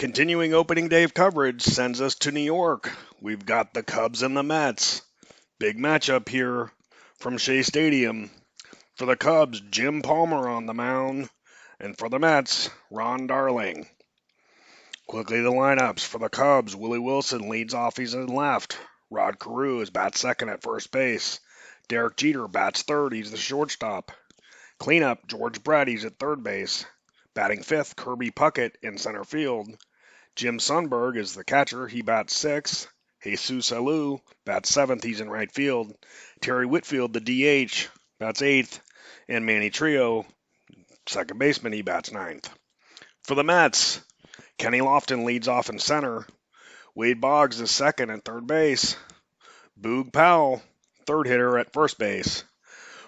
Continuing opening day of coverage sends us to New York. We've got the Cubs and the Mets. Big matchup here from Shea Stadium. For the Cubs, Jim Palmer on the mound. And for the Mets, Ron Darling. Quickly the lineups. For the Cubs, Willie Wilson leads off, he's in left. Rod Carew is bats second at first base. Derek Jeter bats third, he's the shortstop. Cleanup, George Brett, he's at third base. Batting fifth, Kirby Puckett in center field. Jim Sundberg is the catcher, he bats sixth. Jesus Alou bats seventh, he's in right field. Terry Whitfield, the DH, bats eighth. And Manny Trio, second baseman, he bats ninth. For the Mets, Kenny Lofton leads off in center. Wade Boggs is second at third base. Boog Powell, third hitter at first base.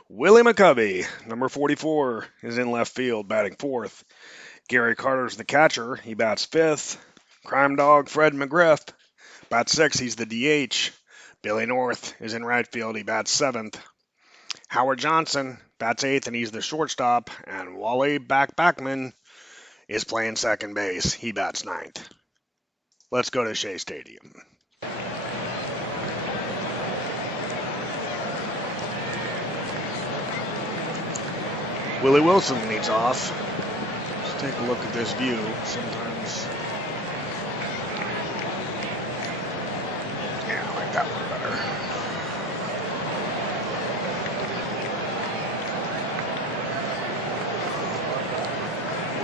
Willie McCovey, number 44, is in left field, batting fourth. Gary Carter's the catcher, he bats fifth. Crime Dog Fred McGriff bats sixth, he's the DH. Billy North is in right field, he bats seventh. Howard Johnson bats eighth, and he's the shortstop. And Wally Backman is playing second base, he bats ninth. Let's go to Shea Stadium. Willie Wilson leads off. Let's take a look at this view. Sometimes, yeah, I like that one better.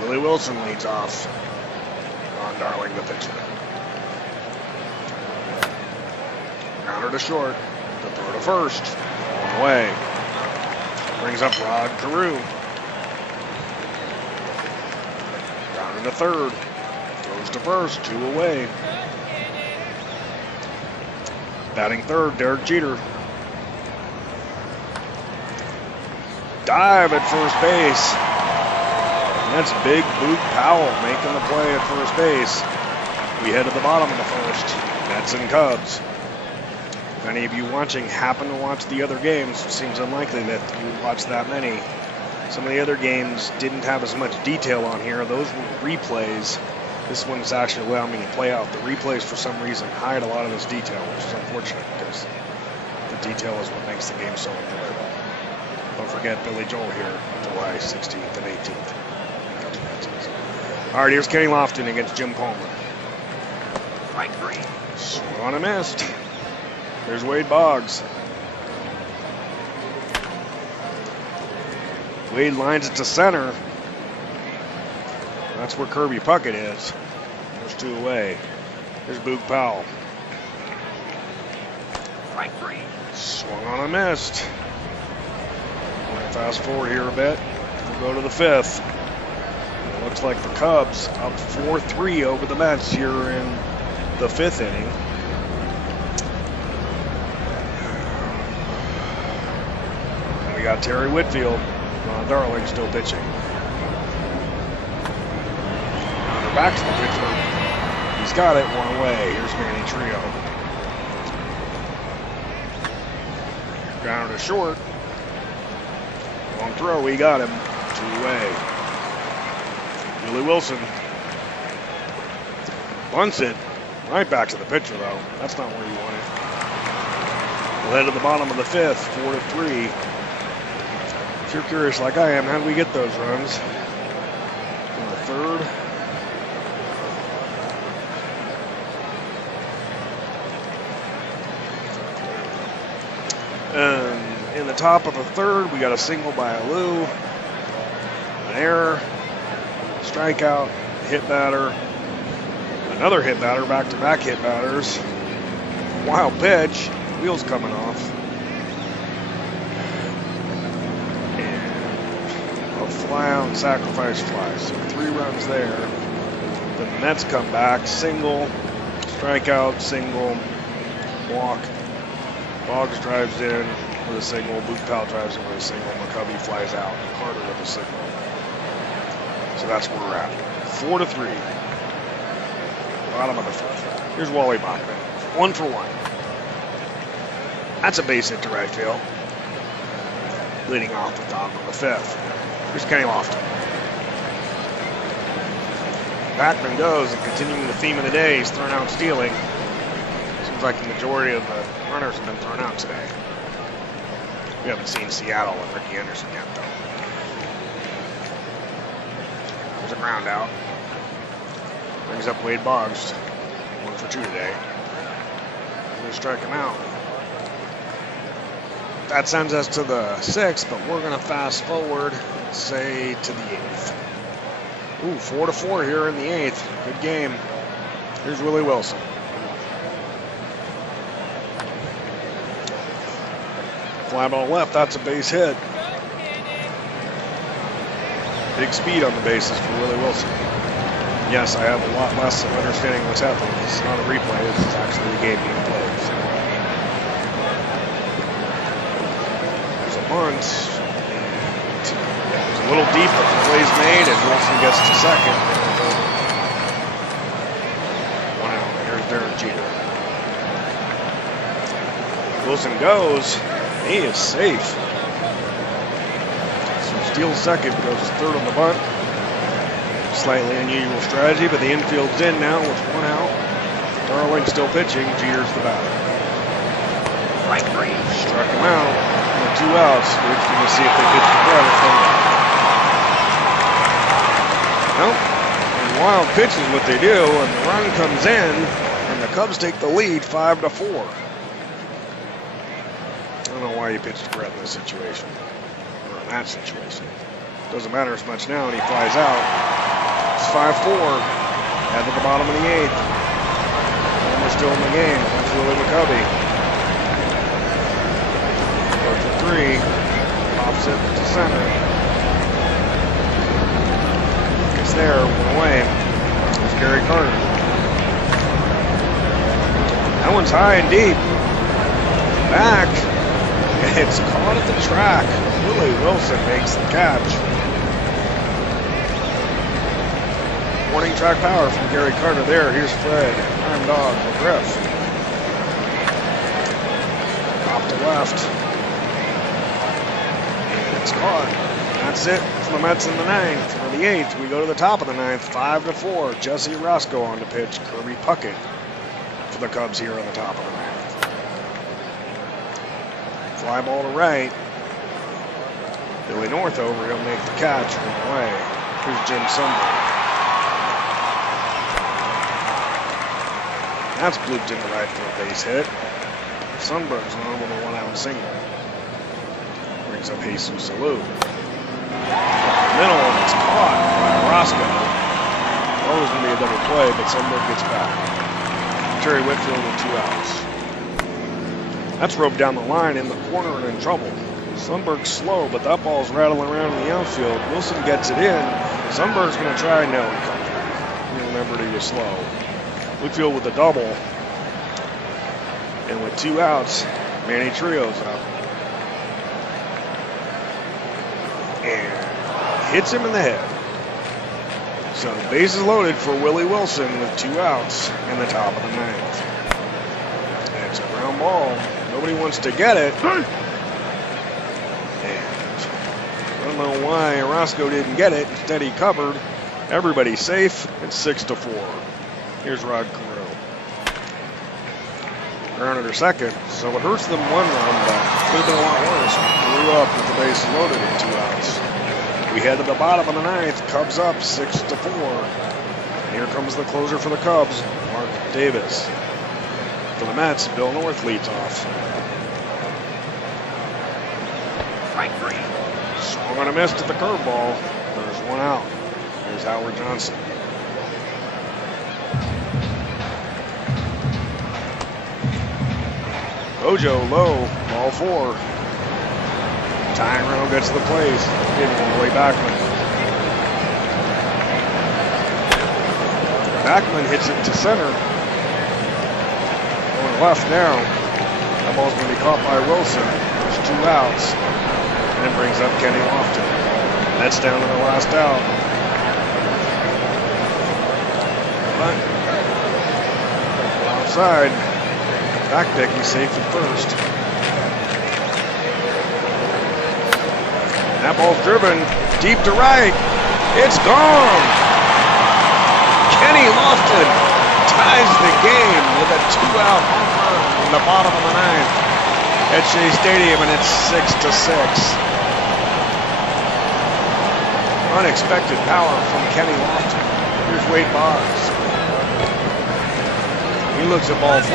Willie Wilson leads off. Ron Darling, the pitcher. Grounder to short. To throw to first. One away. Brings up Rod Carew. Grounder to third. Throws to first. Two away. Batting third, Derek Jeter. Dive at first base. That's big Boog Powell making the play at first base. We head to the bottom of the first. Mets and Cubs. If any of you watching happen to watch the other games, it seems unlikely that you would watch that many. Some of the other games didn't have as much detail on here. Those were replays. This one's actually allowing me to play out. The replays, for some reason, hide a lot of this detail, which is unfortunate because the detail is what makes the game so enjoyable. Don't forget Billy Joel here, July 16th and 18th. All right, here's Kenny Lofton against Jim Palmer. Right green. Swung on a missed. There's Wade Boggs. Wade lines it to center. That's where Kirby Puckett is. There's two away. There's Boog Powell. Right green. Swung on a missed. Fast forward here a bit. We'll go to the fifth. It looks like the Cubs up 4-3 over the Mets here in the fifth inning. And we got Terry Whitfield. Ron Darling still pitching. Now they're back to the pitcher. He's got it, one away. Here's Manny Trio. Grounder to short. Long throw, he got him. Two away. Willie Wilson bunts it right back to the pitcher, though. That's not where you want it. We'll head to the bottom of the fifth, 4-3. If you're curious like I am, how did we get those runs? In the third. And in the top of the third, we got a single by Alou. An error. Strikeout, hit batter, another hit batter, back-to-back hit batters. Wild pitch, wheels coming off. And a fly out, sacrifice fly. So 3 runs there. Then the Mets come back, single, strikeout, single, walk. Boggs drives in with a single, Boog Powell drives in with a single, McCovey flies out, Carter with a single. So that's where we're at. 4-3. Bottom of the fifth. Here's Wally Bachman. 1 for 1. That's a base hit to right field. Leading off the top of the fifth. Here's Kenny Lofton. Backman goes, and continuing the theme of the day, he's thrown out stealing. Seems like the majority of the runners have been thrown out today. We haven't seen Seattle and Ricky Anderson yet, though. There's a ground out. Brings up Wade Boggs. 1 for 2 today. I'm going to strike him out. That sends us to the 6th, but we're going to fast forward, say, to the 8th. Ooh, 4-4 here in the 8th. Good game. Here's Willie Wilson. Fly ball left, that's a base hit. Big speed on the bases for Willie Wilson. Yes, I have a lot less of understanding what's happening. This is not a replay, this is actually the game being played. So. There's a bunt. It's a little deep, but the play's made, and Wilson gets to second. One out. Here's Darren Jeter. Wilson goes. He is safe. So steals second, goes third on the bunt. Slightly unusual strategy, but the infield's in now with 1 out. Darling still pitching. Jeter's the batter. Right green. Struck him out. And 2 outs. We're just going to see if they pitch the Brett or nope. And wild pitch is what they do, and the run comes in, and the Cubs take the lead 5-4. I don't know why he pitched Brett in this situation, or in that situation. Doesn't matter as much now, and he flies out. It's 5-4. Head to the bottom of the 8th. Homer still in the game. That's Willie McCovey. 4 for 3. Pops it to center. It's there. 1 away. It's Gary Carter. That one's high and deep. Back. It's caught at the track. Willie Wilson makes the catch. Warning track power from Gary Carter there. Here's Fred. Iron Dog McGriff. Off to left. And it's caught. That's it for the Mets in the 9th. For the 8th, we go to the top of the 9th. 5-4. Jesse Roscoe on to pitch. Kirby Puckett for the Cubs here on the top of the 9th. Fly ball to right. Billy Northover, he'll make the catch from away. Here's Jim Sundberg. That's blooped into right for a base hit. Sundberg's on with a 1-out single. Brings up Jesus Salou. Middle, it's caught by Roscoe. Always going to be a double play, but Sundberg gets back. Terry Whitfield with 2 outs. That's roped down the line in the corner and in trouble. Sundberg's slow, but that ball's rattling around in the outfield. Wilson gets it in. Sundberg's going to try. No, he comes back. He remembered he was slow. Whitfield with a double. And with 2 outs, Manny Trio's up. And hits him in the head. So the base is loaded for Willie Wilson with 2 outs in the top of the 9th. And it's a ground ball. Nobody wants to get it. And I don't know why Roscoe didn't get it. Instead he covered. Everybody's safe. It's 6-4. Here's Rod Carew. Grounded to second. So it hurts them 1 run, but could have been a lot worse. Carew up with the bases loaded at 2 outs. We head to the bottom of the 9th. Cubs up 6-4. Here comes the closer for the Cubs, Mark Davis. For the Mets, Bill North leads off. Right green. Swung on a miss at the curveball. There's 1 out. Here's Howard Johnson. Bojo low, ball 4. Tying Rowe gets the place. Gave him all the way Backman. Backman hits it to center. Going left now. That ball's going to be caught by Wilson. There's 2 outs. And it brings up Kenny Lofton. That's down to the last out. But outside. Back deck, he's safe at first. That ball's driven deep to right. It's gone. Lofton ties the game with a 2-out home run in the bottom of the ninth at Shea Stadium, and it's 6-6. Unexpected power from Kenny Lofton. Here's Wade Boggs. He looks at ball 4.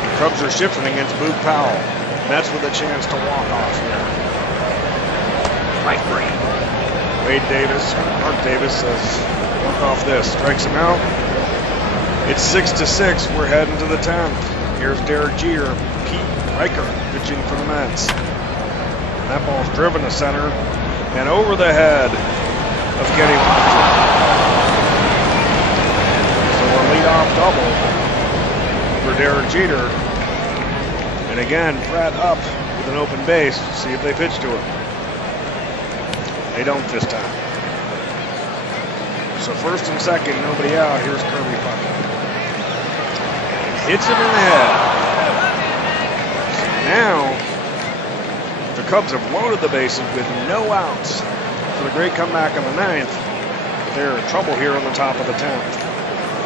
The Cubs are shifting against Boog Powell. Mets with a chance to walk off here. Right green. Wade Davis, Mark Davis says, walk off this. Strikes him out. It's 6-6. We're heading to the 10th. Here's Derek Jeter. Pete Riker pitching for the Mets. And that ball's driven to center and over the head of Kenny Lofton. So a leadoff double for Derek Jeter. And again, Pratt up with an open base. See if they pitch to him. They don't this time. So first and second, nobody out. Here's Kirby Puckett. Hits him in the head. So now, the Cubs have loaded the bases with no outs for the great comeback in the 9th. They're in trouble here on the top of the 10th.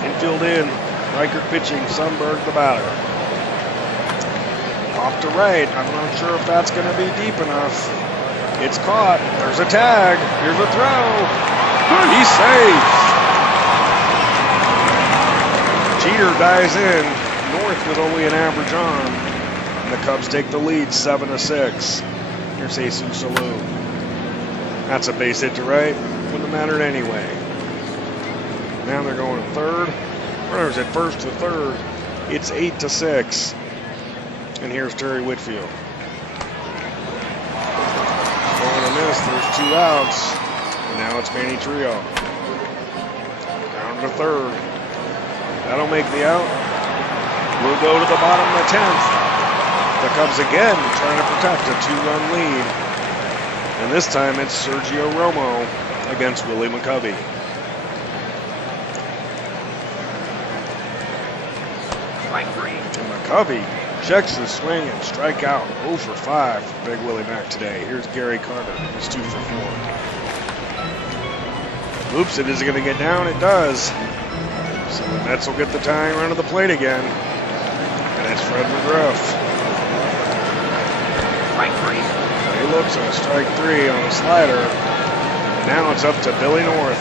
Infield in, Riker pitching, Sundberg the batter. Off to right, I'm not sure if that's going to be deep enough. It's caught, there's a tag, here's a throw. He's safe. Jeter dives in, North with only an average on. And the Cubs take the lead 7-6. Here's Jesus Salou. That's a base hit to right. Wouldn't have mattered anyway. Now they're going to third. Runners at first to third. It's 8-6. And here's Terry Whitfield. Swung and a miss. There's 2 outs. And now it's Manny Trio. Down to third. That'll make the out. We'll go to the bottom of the 10th. The Cubs again trying to protect a 2-run lead. And this time it's Sergio Romo against Willie McCovey. And McCovey checks the swing and strike out. 0 for 5 for Big Willie Mack today. Here's Gary Carter. He's 2 for 4. Oops, it is going to get down. It does. So the Mets will get the tying run of the plate again. And it's Fred McGriff. He looks at a strike 3 on a slider. And now it's up to Billy North.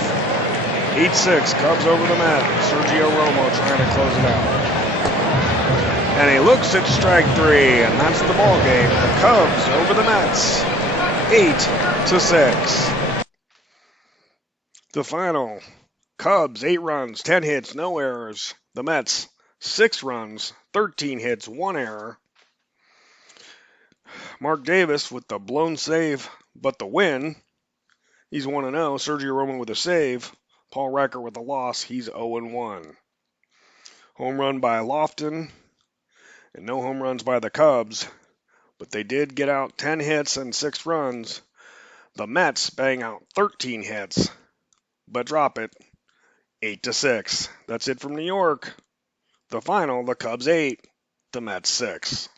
8-6, Cubs over the Mets. Sergio Romo trying to close it out. And he looks at strike 3, and that's the ball game. The Cubs over the Mets, 8-6. The final: Cubs 8 runs, 10 hits, no errors. The Mets 6 runs, 13 hits, 1 error. Mark Davis with the blown save, but the win. He's 1-0. Sergio Romo with a save. Paul Reichert with a loss. He's 0-1. Home run by Lofton. And no home runs by the Cubs, but they did get out 10 hits and 6 runs. The Mets bang out 13 hits, but drop it 8-6. That's it from New York. The final, the Cubs 8, the Mets 6.